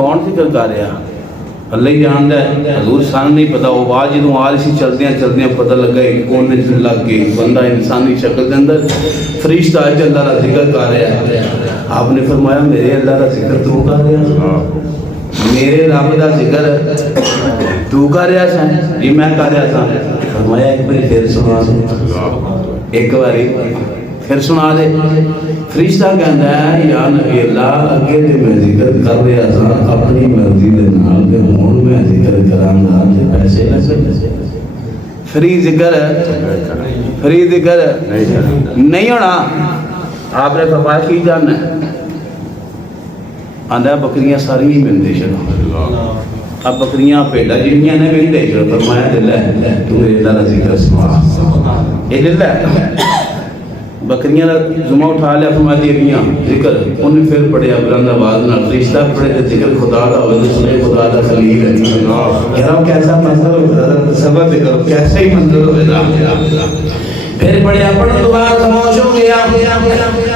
کون ذکر کر رہا اللہ ہی جانتا ہے، حضور سان نہیں پتا. وہ آواز جدوں آ رہی سی چلدیاں چلدیاں پتہ لگا کہ کون لگ گئی بندہ انسانی شکل کے اندر فرشتہ آج اللہ کا ذکر کر رہا ہے. آپ نے فرمایا میرے اللہ کا ذکر تو کر رہا، میرے رب کا ذکر تو کر رہا سا جی میں کر رہا تھا. فرمایا ایک بار پھر سنا دے، ایک باری پھر سنا دے. فرشتہ کہتا ہے یا نبی اللہ اگے تے میں ذکر کر رہا تھا اپنی مرضی دے نال تے ہن میں ذکر کراں گا تے پیسے لگے. فری ذکر نہیں ہونا. آپ نے فرمایا کی جاننا ہے؟ آندا بکریاں ساری ہی مل دے چلو. اب بکریاں پیڑا جڑیاں نے مل دے چلو. فرمایا دل ہے تو میرے اللہ کا ذکر سنا. یہ دل ہے بکریاں زمہ اٹھا لیا. فرمایا دیویاں ذکر انہیں پھر پڑھیا بلند آواز نال. فرشتہ پڑھے تے ذکر خدا دا ہوئے تو سنے خدا دا خلیل ہے. کہہ کیسا منظر ہو صبر ذکر کیسے ہی منظر ہوئے. پھر پڑھیا پڑھن دعا خاموش ہو گیا.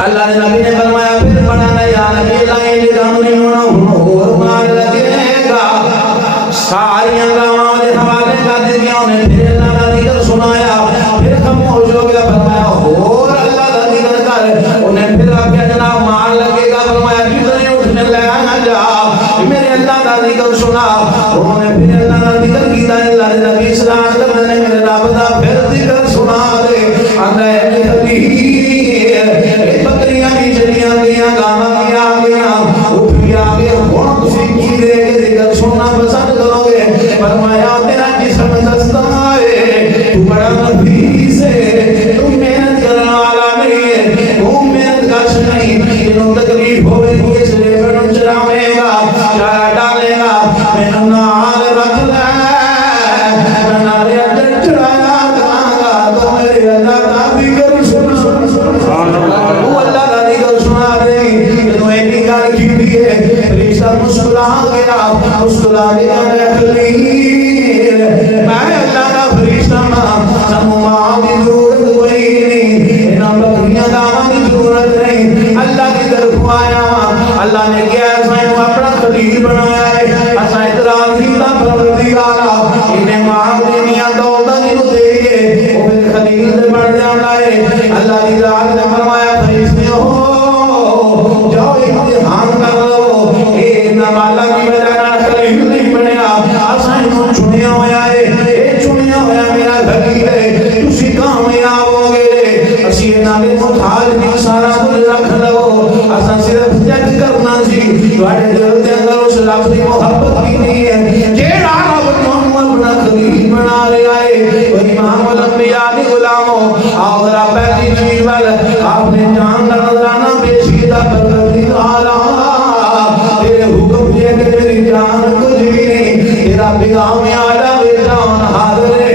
اللہ نے نبی نے فرمایا پھر پڑھنا یا نبی اللہ یہ کام نہیں ہونا اور مار لگے گا. ساری گاواں دے حوالے کر دیا. انہیں پھر اللہ کا ذکر سنایا. پھر خاموش ہو گیا. فرمایا اور انہیں پھر آگیا جناب مار لگے گا. فرمایا کدھر اٹھنے لگا جا میرے اللہ کا ذکر سنا. انہوں نے پھر اللہ کا ذکر کیتا. اللہ نے نبی صلی اللہ علیہ وسلم نے میرے رب دا پھر ذکر سنا دے. آندا ہے بکریاں بھی چلیاں گئیاں گاواں بھی آ گئیاں اٹھ بھی آ گئے. ہن تسی کی دے کے ذکر سننا پسند کرو گے؟ فرمایا تیرا جسم سستا ہے تو بڑا نفیس ہے تو محنت کرنے والا تینوں تکلیف ہوئے گی اس لیے میں چراوے گا چارہ ڈالے گا میں نال رکھ لے میں نالے اندر چڑھایا گا تو میرے اللہ کا ذکر سنا. وہ اللہ کا ذکر سنا دے. جنہوں ایک گل کی دیئے فرشتہ مسکرا گیا. مسکرا گیا میں خلیل میں اللہ کا فرشتہ سموہاں کی ضرورت کوئی نہیں. انہاں بکریاں داواں کی ضرورت نہیں. اللہ کی طرف آیا. اللہ نے کیا اسائیں اپنا خلیل بنایا ہے. اسائیں اعتراض کیتا پروردگارا انہیں معاذنیاں دولتاں نہیں دے وہ پھر خلیل سے بڑھ جاتا ہے. اللہ کی ذات نے فرمایا فرشتے ہو جاؤ امتحان کر لو. اے نوالا کی وجہ نہ خلیل نہیں بنیا. اسائیں چنیا ہوا ہے. اے چنیا ہوا میرا خلیل ہے. تسی کامیاب ہو گئے. اسی نالے محتاج نہیں سارا کچھ رکھ لو. اساں صرف جج کرنا سی. تواڈے دل دے اندر اس رب دی محبت کی نہیں ہے جیڑا رب محمد اپنا خلیل بنا رہا ہے. وہ امام الانبیاء دی غلامو آؤ ذرا پہلی چیز وال آپ نے جان کا نظرانہ پیش کیتا. پروردگارا تیرے حکم دے کہ میری جان کچھ بھی نہیں. تیرا پیغام آیا وے جان حاضر ہے.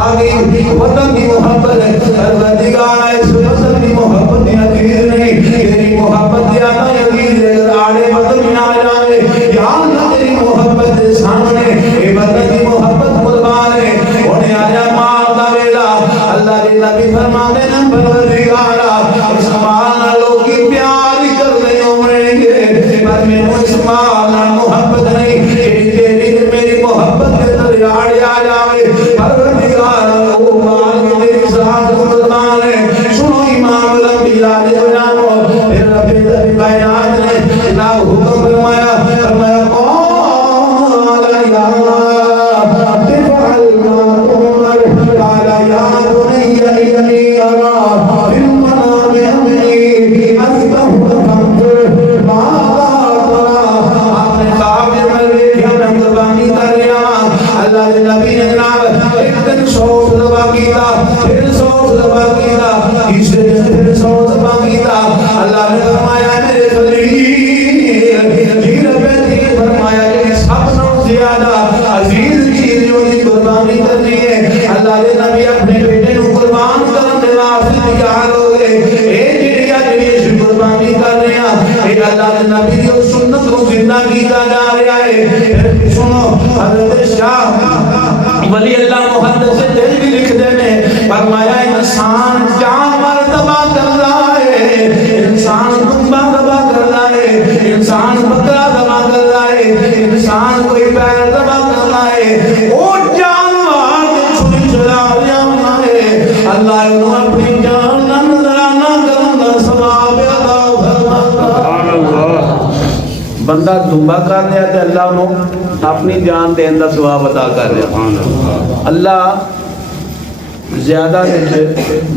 آگئی وطن کی محبت ہے. پروردگارا اس وطن کی محبت عزیز نہیں. تیری محبت زیادہ عزیز ہے. آڑے وطن نہ جائے یا اللہ تیری محبت دے سامنے اے وطن کی محبت قربان ہے. انہیں آیا مال دا ویلا. اللہ کے نبی فرماتے ہیں پروردگارا اس مال نہ لوگی پیار کرنے عمریں گے پر میں اس مال نہ محبت نہیں. تیری میری محبت کے در آڑے آ جاوے. پروردگارا وہ مال میں تیری ساتھ قربان ہے. سنو امام الانبیاء دے غلامو پھر رب کائنات نے جناب حکم فرمایا. فرمایا قال یا تفعل ما تؤمر. قال یا بنی انی ارى فی المنام انی اذبحک فانظر ماذا تری. آپ نے کہا کہ میں دیکھا میں قربانی کر رہا. اللہ کے نبی نے جناب ایک دن 100 ذبح کیتا. پھر 100 ذبح کیتا. تیسرے دن پھر 100 ذبح کیتا. اللہ نے فرمایا میرے خلیل جی رب نے فرمایا کہ سب سے زیادہ عزیز چیز جو دی قربانی کرنی ہے. اللہ کے نبی اپنے بیٹے کو قربان کرنے واسطے تیار ہو گئے. اے جڑی قربانی کر رہے ہیں اے اللہ کے نبی دی سنت کو زندہ کیتا جا رہا ہے. پھر سنو حضرت شاہ ولی اللہ محدث دل بھی لکھ دے نے فرمایا انسان جانور تباہ کر رہا ہے. انسان تباہ کر رہا ہے. انسان بکرا تباہ کر رہا ہے. انسان کوئی پیر دبا کرنا ہے وہ جانوار چھری چلا جانا ہے اللہ انہوں اپنی جان نہ نظرانہ کرنا ثواب عطا فرماتا بندہ دنبا کر دیا تو اللہ انہوں اپنی جان دین دا ثواب عطا کر دیا اللہ زیادہ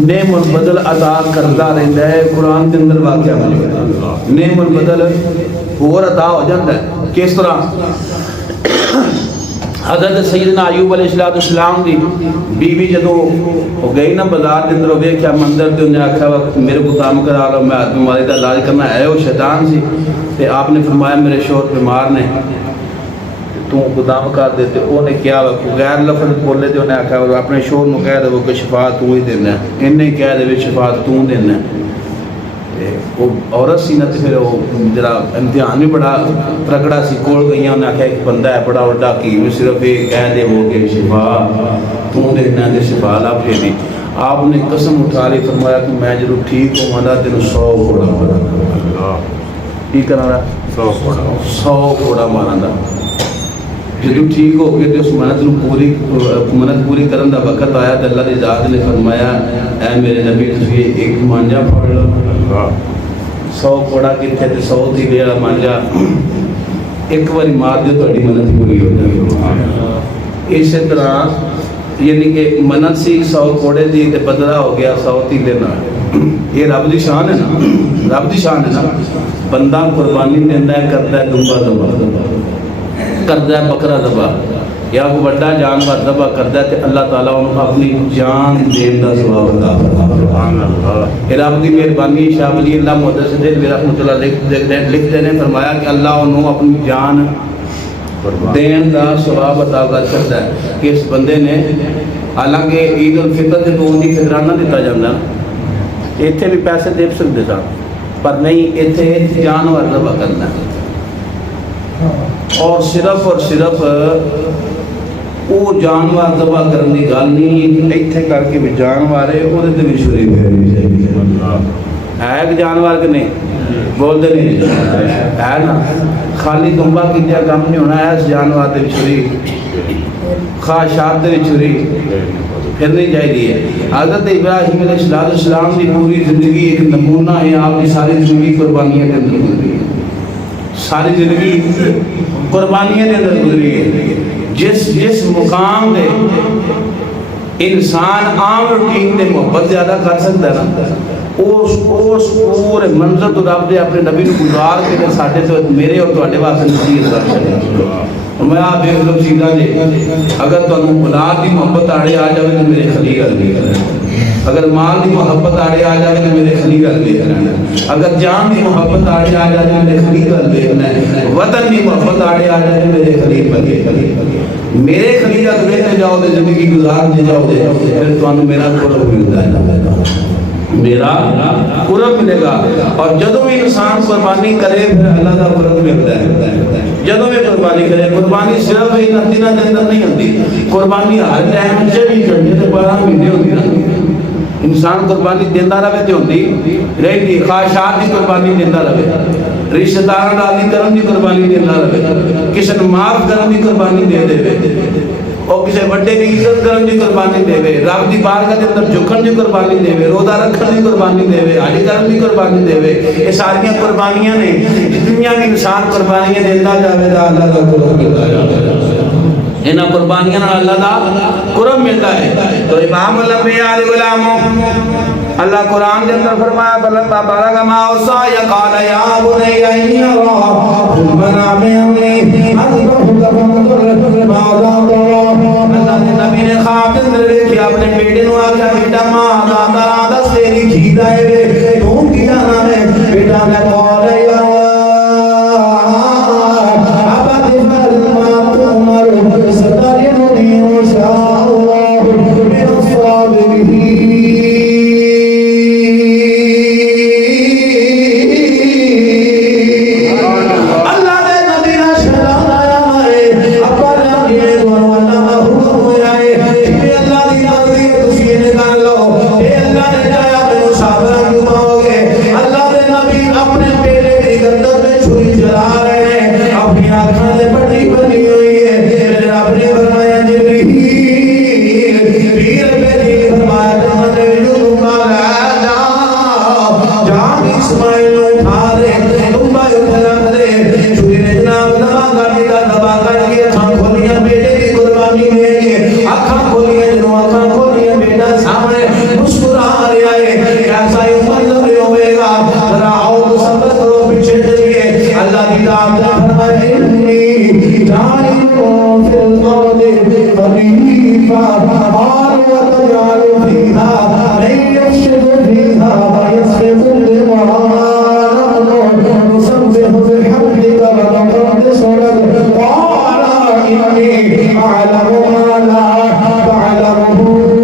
نعم البدل عطا کرتا رہتا ہے قرآن کے اندر واقعہ موجود ہے نعم البدل اور عطا ہو جاتا ہے کس طرح حضرت سیدنا ایوب علیہ السلام دی بیوی جدو ہو گئی نا بازار کے اندر ہوئے کیا مندر تے انہیں آکھا میرے کو کام کرا لو میں بیماری کا علاج کرنا ہے وہ شیطان سی تے آپ نے فرمایا میرے شوہر بیمار نے تو قدام کر دیتے انہیں کیا غیر لفظ بولے تے انہیں آکھا اپنے شوہر نو کہہ دے وہ کہ شفا تو ہی دینا ہے انہیں کہہ دے شفا تو دینا ہے وہ عورت سی نہ پھر وہ جرا امتحان بھی بڑا ترکڑا سی کول گئی انہیں آکھا ایک بندہ ہے بڑا وڈا کی صرف یہ کہہ دے وہ کہ شفا تو دینا ہے شفا لا پھیری آپ نے قسم اٹھا لی فرمایا کہ میں جب ٹھیک ہوں مانا تینوں 100 گھوڑا مارا کی کرنا رہا 100 گھوڑا مارا دا جدو ٹھیک ہو گئے تو اس منت پوری کرن دا وقت آیا تو اللہ دی ذات نے فرمایا اے میرے نبی تسی ایک مانجا پڑھ لو 100 گھوڑا کتنے تے 100 تھی لیڑا مانجا ایک باری مار دیو تھوڑی منت پوری ہو جائے اسی طرح یعنی کہ منت سی 100 گھوڑے دی تے بدلہ ہو گیا 100 تھی لینا یہ رب دی شان ہے نا رب دی شان ہے نا بندہ قربانی دیندہ ہے کرتا ہے دنبا دبا کرتا ہے بکرا دبا یا وہ بڑا جانور دبا کرتا ہے کہ اللہ تعالیٰ انہوں اپنی جان دین دا ثواب عطا فرماتا ہے رب دی مہربانی شاہ ولی اللہ محدث دل رحمۃ اللہ لکھتے نے فرمایا کہ اللہ انہوں اپنی جان دین دا ثواب عطا کرتا ہے کہ اس بندے نے حالانکہ عید الفطر سے تو ان کی فطرانہ دیتا جانا ایتھے بھی پیسے دے سکتے تھا پر نہیں ایتھے جانور دبا کرنا اور صرف وہ جانور دبا کرنے کی گل نہیں ایتھے کر کے بھی جانور ہے وہ بھی چھری پھیرنی چاہیے ہے کہ جانور کہ نہیں بولتے نہیں ہے نا خالی دنبا کی جگہ کم نہیں ہونا ہے اس جانور دے چھری خواہشات دے چھری پھرنی چاہیے حضرت ابراہیم علیہ السلام کی پوری زندگی ایک نمونہ ہے آپ کی ساری زندگی قربانیاں کے اندر گزری ہے ساری زندگی قربانیاں کے اندر گزری ہے جس مقام دے انسان عام روٹین دے محبت زیادہ کر سکتا ہے نا اس پورے منظر تو رب دے اپنے نبی کو گزار کے ساڈے تو میرے اور تواڈے واسطے نصیحت کر سکتے میں آپ دیکھ لو سیدھا جی اگر تمہیں اولاد کی محبت آڑے آ جائے تو میرے خلیل علی اگر مال کی محبت آڑے آ جائے تو میرے خلیل علی اگر جان کی محبت آڑے آ جائے تو میرے خلیل علی وطن کی محبت آڑے آ جائے تو میرے خلیل علی میرے خلیل علی جاؤ تو زندگی گزار دے جاؤ دے پھر تمہیں میرا قرب ملتا ہے میرا قرب ملے گا اور جدو بھی انسان قربانی کرے پھر اللہ کا قرب ملتا ہے جدو بھی قربانی کرے قربانی صرف ہی دنوں کے اندر نہیں ہوتی قربانی ہر ٹائم چوبیس گھنٹے سے 12 مہینے ہوتی نا انسان قربانی دینا رہے تو ہوتی رہی خواہشات کی قربانی دینا رہے رشتہ دار راضی کرن کی قربانی دینا رہے کسی نے معاف کرن کی قربانی دے دے اور کسی بڑے کی عزت کرن کی قربانی دے رب کی بارگاہ کے اندر جھکن کی قربانی دے روزہ رکھن کی قربانی دے حج کرن کی قربانی دے یہ ساری قربانیاں نے جتنیاں بھی انسان قربانیاں دیتا جاوے گا اللہ کا قرب ملتا ہے انہاں قربانیاں اللہ کا قرب ملتا ہے تو امام الانبیاء علیہ السلام اللہ قرآن کے اندر فرمایا بارک ما اوصى قال يا بني اني ارى في المنام اني اذبحك فانظر ماذا ترى اللہ نے نبی نے خواب کے اندر دیکھا اپنے بیٹے نو آکھیا بیٹا ماں دا دس تیری کھیدا ہے تو کی جانا ہے بیٹا نے قال یا ابا تفعل ما تؤمر ستجدني ان شاء الله من الصابرين اللہ کر کے اکھاں کھولیاں بیٹے کی قربانی دے گے اکھاں کھولیاں جنوں اکھاں کھولیاں بیٹا سامنے مسکرا رہا ہے ایسا ہی منظر ہوئے گا ذرا آؤ تو صبر کرو پیچھے چلیے اللہ کی ذات نے فرمایا انی جاعل فی الارض خلیفہ اور وتجعل فیہا من یفسد فیہا ویسفک الدماء نسبح بحمدک ونقدس لک قال انی اعلم ما لا تعلمون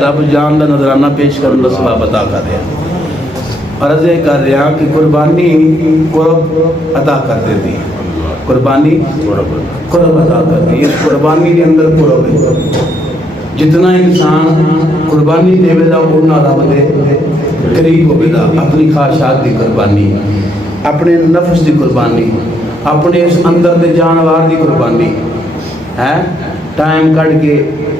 رب جان دا نظرانہ پیش کرن دا ثواب عطا کر رہا عرض کر رہا کہ قربانی قرب عطا کر دیتی قربانی قرب عطا کر دی اس قربانی کے اندر قرب ہے جتنا انسان قربانی دے ویدا اتنا رب دے قریب ہو ویدا اپنی خواہشات دی قربانی اپنے نفس دی قربانی اپنے اس اندر دے جانوار دی قربانی ہے ٹائم کٹ کے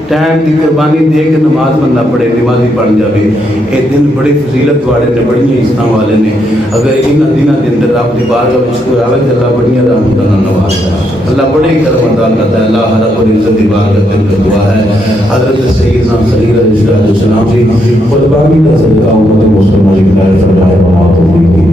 ٹائم کی قربانی دے کے نماز بندہ پڑھے نمازی بن جائے اے دن بڑے فضیلت والے نے بڑی عزت والے نے اگر ان دنوں کے اندر رب دی بارگاہ وچ کوئی آوے تے اللہ بڑی رحمت نال نوازدا اللہ بڑے کرم عطا کرتا ہے اللہ رب العزت دی بارگاہ کے اندر دعا ہے حضرت سیدنا خلیل علیہ السلام کی قربانی کا صدقہ امت مسلمہ کی فرمائے